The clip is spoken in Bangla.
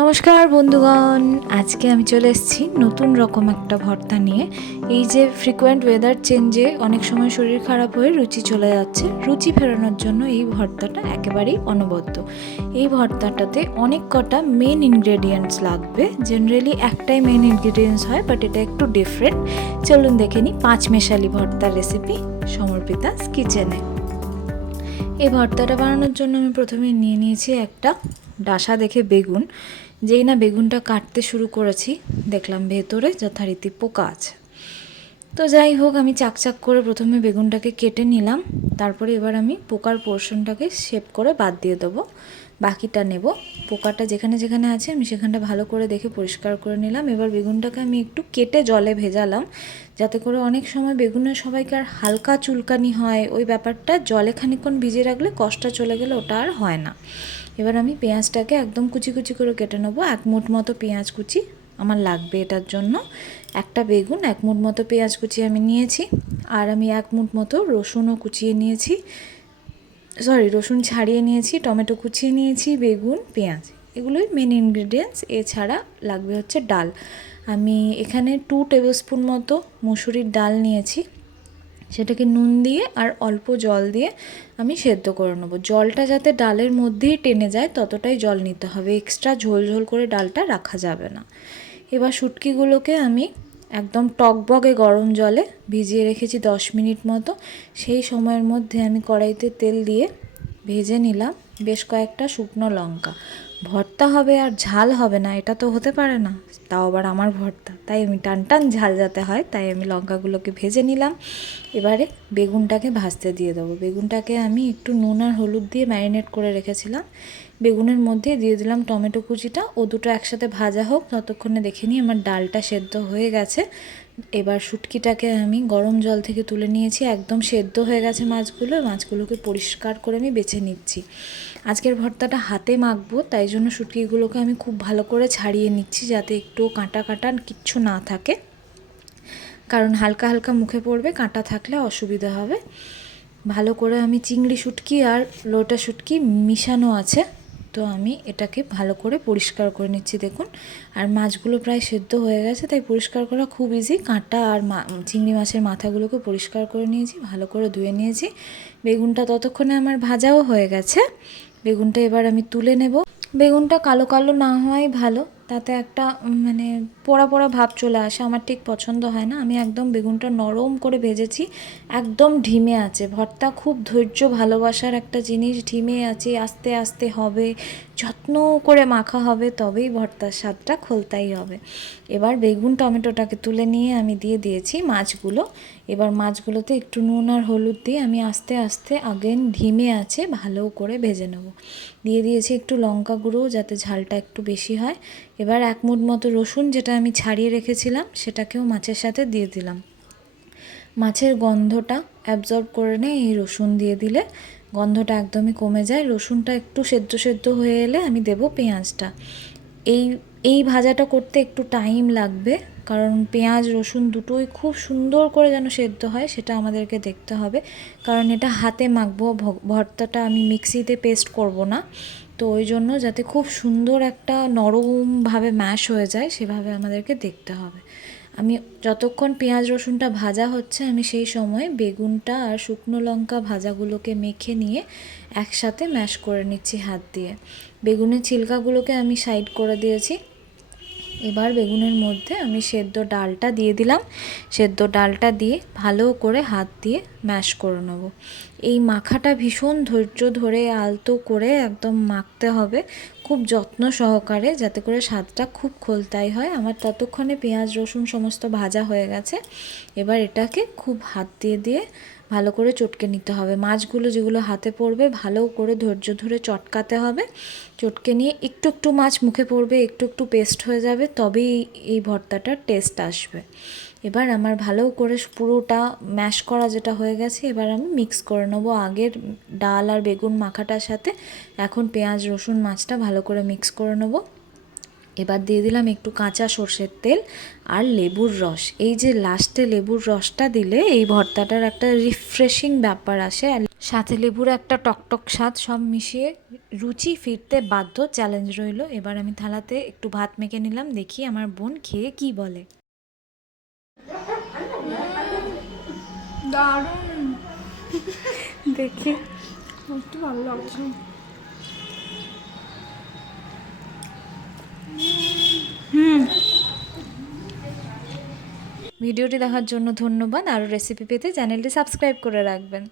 নমস্কার বন্ধুগণ। আজকে আমি চলে এসেছি নতুন রকম একটা ভর্তা নিয়ে। এই যে ফ্রিকোয়েন্ট ওয়েদার চেঞ্জে অনেক সময় শরীর খারাপ হয়ে রুচি চলে যাচ্ছে, রুচি ফেরানোর জন্য এই ভর্তাটা একেবারেই অনবদ্য। এই ভর্তাটাতে অনেক কটা মেন ইনগ্রেডিয়েন্টস লাগবে। জেনারেলি একটাই মেন ইনগ্রেডিয়েন্টস হয় বাট এটা একটু ডিফারেন্ট চলুন দেখে নিই পাঁচ মেশালি ভর্তার রেসিপি সমর্পিতাস কিচেনে এই ভর্তাটা বানানোর জন্য আমি প্রথমে নিয়ে নিয়েছি একটা ডাসা দেখে বেগুন। যেই না বেগুনটা কাটতে শুরু করেছি, দেখলাম ভেতরে যথারীতি পোকা আছে। তো যাই হোক, আমি চাকচাক করে প্রথমে বেগুনটাকে কেটে নিলাম। তারপরে এবার আমি পোকার পোর্শনটাকে শেপ করে বাদ দিয়ে দেবো। বাকিটা নেব। পোকাটা যেখানে যেখানে আছে, আমি সেখানটা ভালো করে দেখে পরিষ্কার করে নিলাম। এবার বেগুনটাকে আমি একটু কেটে জলে ভেজালাম। যাতে করে অনেক সময় বেগুনের সবাইকার হালকা চুলকানি হয়। ওই ব্যাপারটা জলে খানিকক্ষণ ভিজিয়ে রাখলে কষ্টটা চলে গেলে ওটা আর হয় না। এবার আমি পেঁয়াজটাকে একদম কুচি কুচি করে কেটে নেব। এক মুঠ মতো পেঁয়াজ কুচি আমার লাগবে এটার জন্য। একটা বেগুন, এক মুঠ মতো পেঁয়াজ কুচি আমি নিয়েছি। আর আমি এক মুঠ মতো রসুনও কুচিয়ে নিয়েছি। সরি রসুন ছাড়িয়ে নিয়েছি, টমেটো কুচিয়ে নিয়েছি, বেগুন, পেঁয়াজ। এগুলোই মেন ইনগ্রিডিয়েন্টস এছাড়া লাগবে হচ্ছে ডাল। আমি এখানে টু টেবিল স্পুন মতো মুসুরির ডাল নিয়েছি। সেটাকে নুন দিয়ে আর অল্প জল দিয়ে আমি সেদ্ধ করে নেব। জলটা যাতে ডালের মধ্যেই টেনে যায়, ততটাই জল নিতে হবে। এক্সট্রা ঝোল ঝোল করে ডালটা রাখা যাবে না। এবার শুটকিগুলোকে আমি একদম টকবগে গরম জলে ভিজিয়ে রেখেছি দশ মিনিট মতো। সেই সময়ের মধ্যে আমি কড়াইতে তেল দিয়ে ভেজে নিলাম। বেশ কয়েকটা শুকনো লঙ্কা। ভর্তা হবে আর ঝাল হবে না, এটা তো হতে পারে না। তাও আবার আমার ভর্তা। তাই আমি টান টান ঝাল যাতে হয়, তাই আমি লঙ্কাগুলোকে ভেজে নিলাম। এবারে বেগুনটাকে ভাজতে দিয়ে দেবো। বেগুনটাকে আমি একটু নুন আর হলুদ দিয়ে ম্যারিনেট করে রেখেছিলাম। বেগুনের মধ্যে দিয়ে দিলাম টমেটো কুচিটা। ও দুটো একসাথে ভাজা হোক ততক্ষণে দেখে নিই আমার ডালটা সেদ্ধ হয়ে গেছে। এবার শুটকিটাকে আমি গরম জল থেকে তুলে নিয়েছি। একদম সেদ্ধ হয়ে গেছে মাছগুলো, মাছগুলোকে পরিষ্কার করে আমি বেছে নিচ্ছি। আজকের ভর্তাটা হাতে মাখবো, তাই জন্য শুটকিগুলোকে আমি খুব ভালো করে ছাড়িয়ে নিচ্ছি যাতে একটু কাঁটা কাঁটা কিচ্ছু না থাকে। কারণ হালকা হালকা মুখে পড়বে, কাঁটা থাকলে অসুবিধা হবে। ভালো করে আমি চিংড়ি শুটকি আর লোটা শুটকি মিশানো আছে। তো আমি এটাকে ভালো করে পরিষ্কার করে নিচ্ছি, দেখুন। আর মাছগুলো প্রায় সেদ্ধ হয়ে গেছে, তাই পরিষ্কার করা খুব ইজি কাঁটা আর চিংড়ি মাছের মাথাগুলোকে পরিষ্কার করে নিয়েছি, ভালো করে ধুয়ে নিয়েছি। বেগুনটা ততক্ষণে আমার ভাজাও হয়ে গেছে। বেগুনটা এবার আমি তুলে নেব। বেগুনটা কালো কালো না হওয়াই ভালো। তাতে একটা মানে পোড়া পোড়া ভাব চলে আসে। আমার ঠিক পছন্দ হয় না। আমি একদম বেগুনটা নরম করে ভেজেছি। একদম ঢিমে আছে। ভর্তা খুব ধৈর্য, ভালোবাসার একটা জিনিস। ঢিমে আছে, আস্তে আস্তে হবে। যত্ন করে মাখা হবে, তবেই ভর্তার স্বাদটা খোলতাই হবে। এবার বেগুন, টমেটোটাকে তুলে নিয়ে আমি দিয়ে দিয়েছি মাছগুলো। এবার মাছগুলোতে একটু নুন আর হলুদ দিয়ে আমি আস্তে আস্তে আগেন ধিমে আছে, ভালো করে ভেজে নেব। দিয়ে দিয়েছি একটু লঙ্কা গুঁড়ো যাতে ঝালটা একটু বেশি হয়। এবার এক মুঠ মতো রসুন যেটা আমি ছাড়িয়ে রেখেছিলাম, সেটাকেও মাছের সাথে দিয়ে দিলাম। মাছের গন্ধটা অ্যাবজর্ব করে নেয় এই রসুন দিয়ে দিলে গন্ধটা একদমই কমে যায়। রসুনটা একটু সেদ্ধ সেদ্ধ হয়ে এলে আমি দেব পেঁয়াজটা। এই এই ভাজাটা করতে একটু টাইম লাগবে, কারণ পেঁয়াজ, রসুন দুটোই খুব সুন্দর করে যেন সেদ্ধ হয়, সেটা আমাদেরকে দেখতে হবে। কারণ এটা হাতে মাখবো ভর্তাটা আমি মিক্সিতে পেস্ট করব না। তো ওই জন্য যাতে খুব সুন্দর একটা নরমভাবে ম্যাশ হয়ে যায়, সেভাবে আমাদেরকে দেখতে হবে। আমি যতক্ষণ পেঁয়াজ রসুনটা ভাজা হচ্ছে, আমি সেই সময় বেগুনটা আর শুকনো লঙ্কা ভাজাগুলোকে মেখে নিয়ে একসাথে ম্যাশ করে নিচ্ছি হাত দিয়ে। বেগুনের ছিলকাগুলোকে আমি সাইড করে দিয়েছি। এবার বেগুনের মধ্যে আমি সেদ্ধ ডালটা দিয়ে দিলাম। সেদ্ধ ডালটা দিয়ে ভালো করে হাত দিয়ে ম্যাশ করে নেব। এই মাখাটা ভীষণ ধৈর্য ধরে আলতো করে একদম মাখতে হবে। খুব যত্ন সহকারে যাতে করে স্বাদটা খুব খোলতাই হয়। আমার ততক্ষণে পেঁয়াজ, রসুন সমস্ত ভাজা হয়ে গেছে। এবার এটাকে খুব হাত দিয়ে দিয়ে ভালো করে চটকে নিতে হবে। মাছগুলো যেগুলো হাতে পড়বে, ভালো করে ধৈর্য ধরে চটকাতে হবে। চটকে নিয়ে একটু একটু মাছ মুখে পড়বে, একটু একটু পেস্ট হয়ে যাবে, তবেই এই ভর্তাটার টেস্ট আসবে। এবার আমার ভালো করে পুরোটা ম্যাশ করা যেটা হয়ে গেছে, এবার আমি মিক্স করে নেব আগের ডাল আর বেগুন মাখাটার সাথে। এখন পেঁয়াজ, রসুন মাছটা ভালো করে মিক্স করে নেব। এবার দিয়ে দিলাম একটু কাঁচা সর্ষের তেল আর লেবুর রস। এই যে লাস্টে লেবুর রসটা দিলে এই ভর্তাটার একটা রিফ্রেশিং ব্যাপার আসে। আর সাথে লেবুর একটা টকটক স্বাদ সব মিশিয়ে রুচি ফিরতে বাধ্য চ্যালেঞ্জ রইল। এবার আমি থালাতে একটু ভাত মেখে নিলাম দেখি আমার বোন খেয়ে কি বলে। দারুণ। দেখি। ভালো লাগছে। ভিডিওটি দেখার জন্য ধন্যবাদ। আরও রেসিপি পেতে চ্যানেলটি সাবস্ক্রাইব করে রাখবেন।